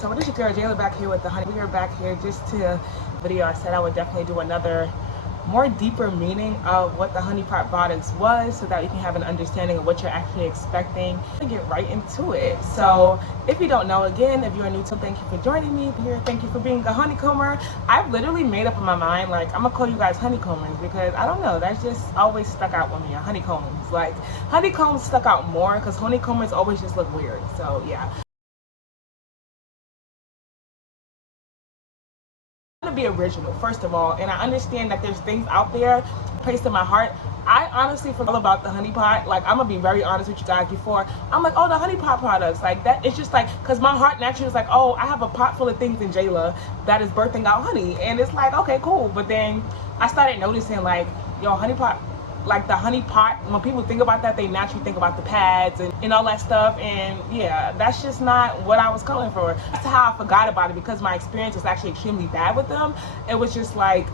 So what is your girl Jayla back here with the honey? We are back here just to video. I said I would definitely do another more deeper meaning of what the HoneyPotProducts was so that you can have an understanding of what you're actually expecting and get right into it. So if you don't know, again, if you're new to, thank you for joining me here. Thank you for being a honeycomber. I've literally made up in my mind, like, I'm gonna call you guys honeycombers because I don't know, that's just always stuck out with me. Honeycombs, like honeycombs stuck out more because honeycombers always just look weird. So yeah. To be original, first of all, and I understand that there's things out there placed in my heart. I honestly forgot about the honey pot. Like, I'm gonna be very honest with you guys. Before I'm like, oh, the HoneyPotProducts, like that. It's just like, because my heart naturally was like, oh, I have a pot full of things in Jayla that is birthing out honey, and it's like, okay, cool. But then I started noticing, like, yo, honey pot, like the honey pot, when people think about that, they naturally think about the pads and all that stuff. And yeah, that's just not what I was calling for. That's how I forgot about it, because my experience was actually extremely bad with them. It was just like,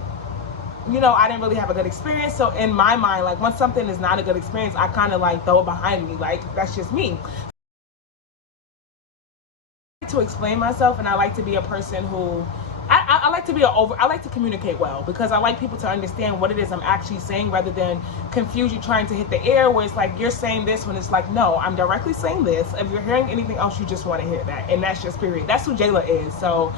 you know, I didn't really have a good experience. So in my mind, like, once something is not a good experience, I kind of like throw it behind me. Like, that's just me. To explain myself, and I like to be a person who I like to be I like to communicate well, because I like people to understand what it is I'm actually saying, rather than confuse you trying to hit the air where it's like you're saying this when it's like, no, I'm directly saying this. If you're hearing anything else, you just want to hear that, and that's just period. That's who Jayla is. So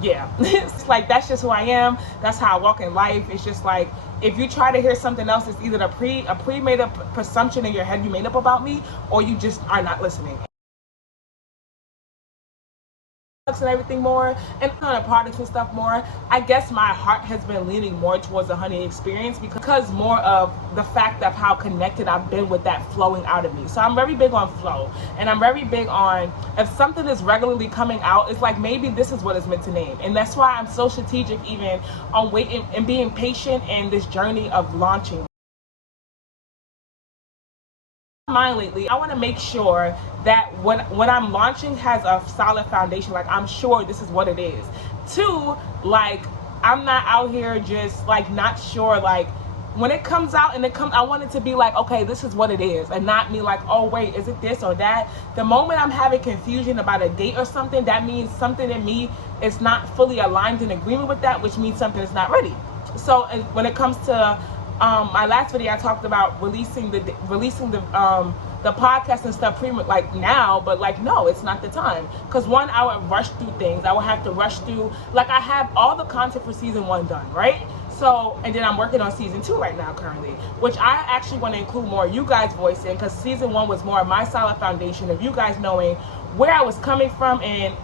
yeah, it's like, that's just who I am. That's how I walk in life. It's just like, if you try to hear something else, it's either a pre-made up presumption in your head you made up about me, or you just are not listening. And everything more, and on the products and stuff more, I guess my heart has been leaning more towards the honey experience, because more of the fact of how connected I've been with that flowing out of me. So I'm very big on flow, and I'm very big on, if something is regularly coming out, it's like, maybe this is what it's meant to name. And that's why I'm so strategic even on waiting and being patient in this journey of launching. Mind lately, I want to make sure that when I'm launching has a solid foundation. Like, I'm sure this is what it is. Two, like, I'm not out here just like not sure. Like, when it comes out and I want it to be like, okay, this is what it is, and not me like, oh wait, is it this or that? The moment I'm having confusion about a date or something, that means something in me is not fully aligned in agreement with that, which means something is not ready. So when it comes to my last video, I talked about releasing the podcast and stuff like now, but like, no, it's not the time. Because one, I would rush through things. I would have to rush through, like, I have all the content for season 1 done, right? So, and then I'm working on season 2 right now currently, which I actually want to include more you guys' voice in, because season 1 was more of my solid foundation of you guys knowing where I was coming from, and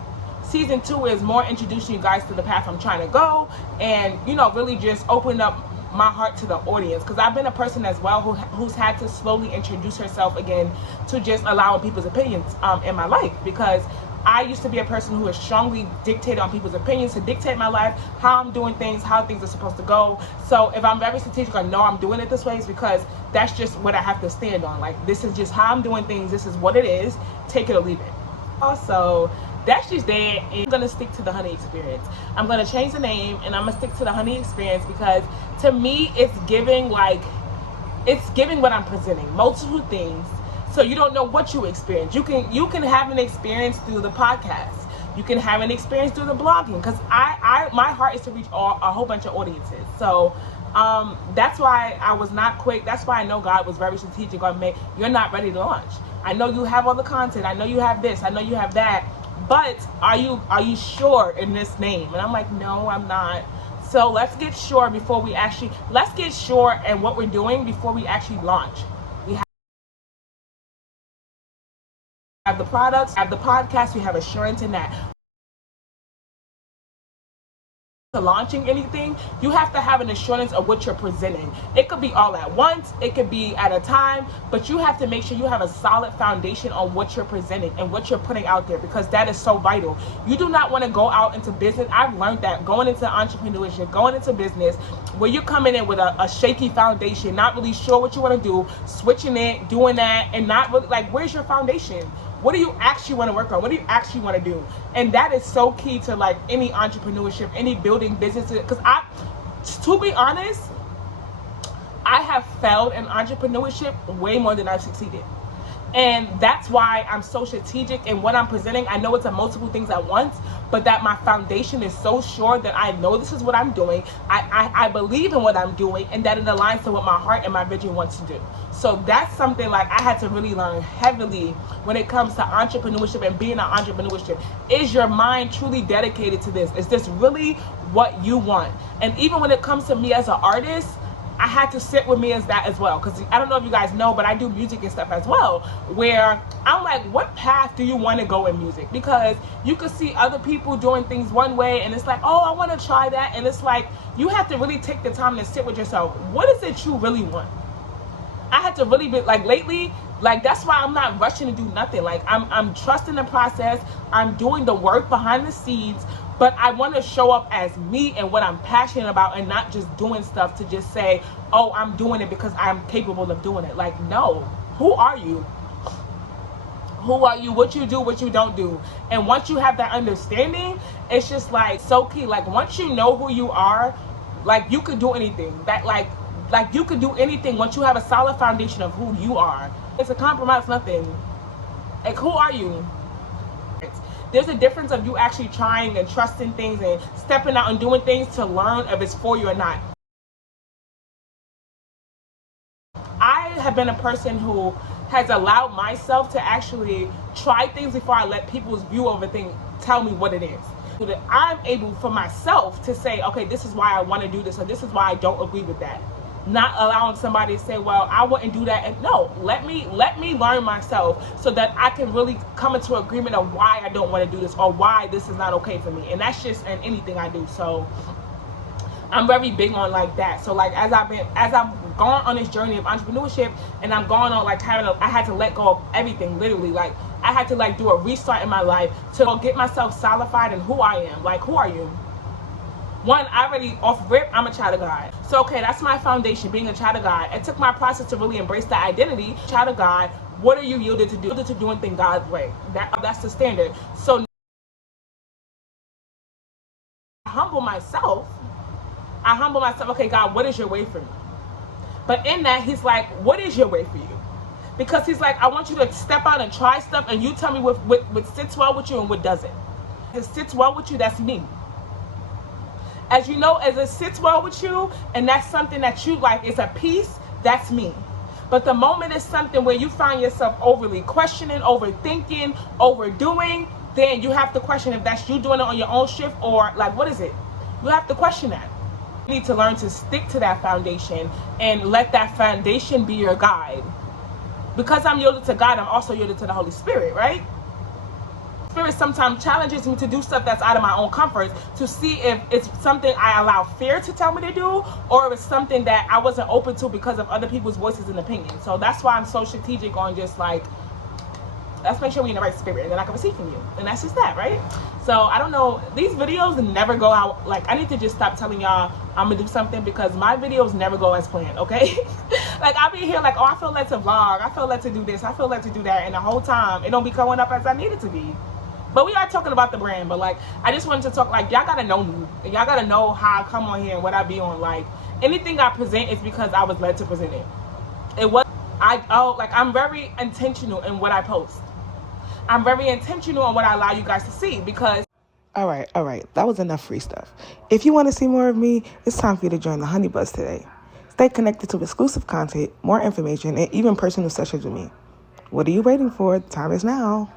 season 2 is more introducing you guys to the path I'm trying to go, and, you know, really just open up my heart to the audience, because I've been a person as well who's had to slowly introduce herself again to just allowing people's opinions in my life, because I used to be a person who was strongly dictated on people's opinions to dictate my life, how I'm doing things, how things are supposed to go. So if I'm very strategic on, no, I'm doing it this way, it's because that's just what I have to stand on. Like, this is just how I'm doing things, this is what it is, take it or leave it. Also, that's just there. I'm gonna stick to the honey experience. I'm gonna change the name, and I'm gonna stick to the honey experience, because to me it's giving, like, it's giving what I'm presenting, multiple things, so you don't know what you experience. You can have an experience through the podcast, you can have an experience through the blogging, because my heart is to reach a whole bunch of audiences. So that's why I was not quick. That's why I know God was very strategic on me. You're not ready to launch. I know you have all the content, I know you have this, I know you have that, but are you sure in this name? And I'm like, no, I'm not. So let's get sure before we actually, let's get sure in what we're doing before we actually launch. We have the products, have the podcast, we have assurance in that. Launching anything, you have to have an assurance of what you're presenting. It could be all at once, it could be at a time, but you have to make sure you have a solid foundation on what you're presenting and what you're putting out there, because that is so vital. You do not want to go out into business. I've learned that going into entrepreneurship, going into business, where you're coming in with a shaky foundation, not really sure what you want to do, switching it, doing that, and not really, like, where's your foundation? What do you actually want to work on? What do you actually want to do? And that is so key to, like, any entrepreneurship, any building businesses. Because to be honest, I have failed in entrepreneurship way more than I've succeeded. And that's why I'm so strategic in what I'm presenting. I know it's a multiple things at once, but that my foundation is so sure that I know this is what I'm doing. I believe in what I'm doing, and that it aligns to what my heart and my vision wants to do. So that's something like I had to really learn heavily when it comes to entrepreneurship and being an entrepreneurship. Is your mind truly dedicated to this? Is this really what you want? And even when it comes to me as an artist, I had to sit with me as that as well, because I don't know if you guys know, but I do music and stuff as well, where I'm like, what path do you want to go in music? Because you could see other people doing things one way, and it's like, oh, I want to try that, and it's like, you have to really take the time to sit with yourself. What is it you really want? I had to really be like, lately, like, that's why I'm not rushing to do nothing. Like, I'm trusting the process. I'm doing the work behind the scenes, but I want to show up as me and what I'm passionate about, and not just doing stuff to just say, oh, I'm doing it because I'm capable of doing it. Like, no. Who are you? Who are you? What you do, what you don't do. And once you have that understanding, it's just like so key. Like, once you know who you are, like, you could do anything. That like you could do anything once you have a solid foundation of who you are. It's a compromise, nothing. Like, who are you? There's a difference of you actually trying and trusting things and stepping out and doing things to learn if it's for you or not. I have been a person who has allowed myself to actually try things before I let people's view of a thing tell me what it is. So that I'm able for myself to say, okay, this is why I want to do this, or this is why I don't agree with that. Not allowing somebody to say, well, I wouldn't do that. And no, let me learn myself so that I can really come into agreement of why I don't want to do this, or why this is not okay for me. And that's just in anything I do. So I'm very big on like that. So like as I've gone on this journey of entrepreneurship, and I'm going on like I had to let go of everything, literally. Like, I had to like do a restart in my life to get myself solidified in who I am. Like, who are you? One, I already off rip, I'm a child of God. So okay, that's my foundation, being a child of God. It took my process to really embrace that identity. Child of God, what are you yielded to do? Yielded to doing things God's way. That's the standard. So I humble myself. Okay, God, what is your way for me? But in that, he's like, what is your way for you? Because he's like, I want you to step out and try stuff, and you tell me what sits well with you and what doesn't. If it sits well with you, that's me. As you know, as it sits well with you, and that's something that you like, it's a piece, that's me. But the moment it's something where you find yourself overly questioning, overthinking, overdoing, then you have to question if that's you doing it on your own shift, or like, what is it? You have to question that. You need to learn to stick to that foundation and let that foundation be your guide. Because I'm yielded to God, I'm also yielded to the Holy Spirit, right? Spirit sometimes challenges me to do stuff that's out of my own comfort, to see if it's something I allow fear to tell me to do, or if it's something that I wasn't open to because of other people's voices and opinions. So that's why I'm so strategic on just like, let's make sure we're in the right spirit, and then I can receive from you. And that's just that, right? So I don't know, these videos never go out. Like, I need to just stop telling y'all I'm gonna do something, because my videos never go as planned, okay? Like, I'll be here like, oh, I feel led to vlog, I feel led to do this, I feel led to do that, and the whole time it don't be coming up as I need it to be. But we are talking about the brand, but like, I just wanted to talk, like, y'all gotta know me, and y'all gotta know how I come on here and what I be on. Like, anything I present is because I was led to present it. It was, I'm very intentional in what I post. I'm very intentional on what I allow you guys to see, because... All right. That was enough free stuff. If you want to see more of me, it's time for you to join the Honey Buzz today. Stay connected to exclusive content, more information, and even personal sessions with me. What are you waiting for? The time is now.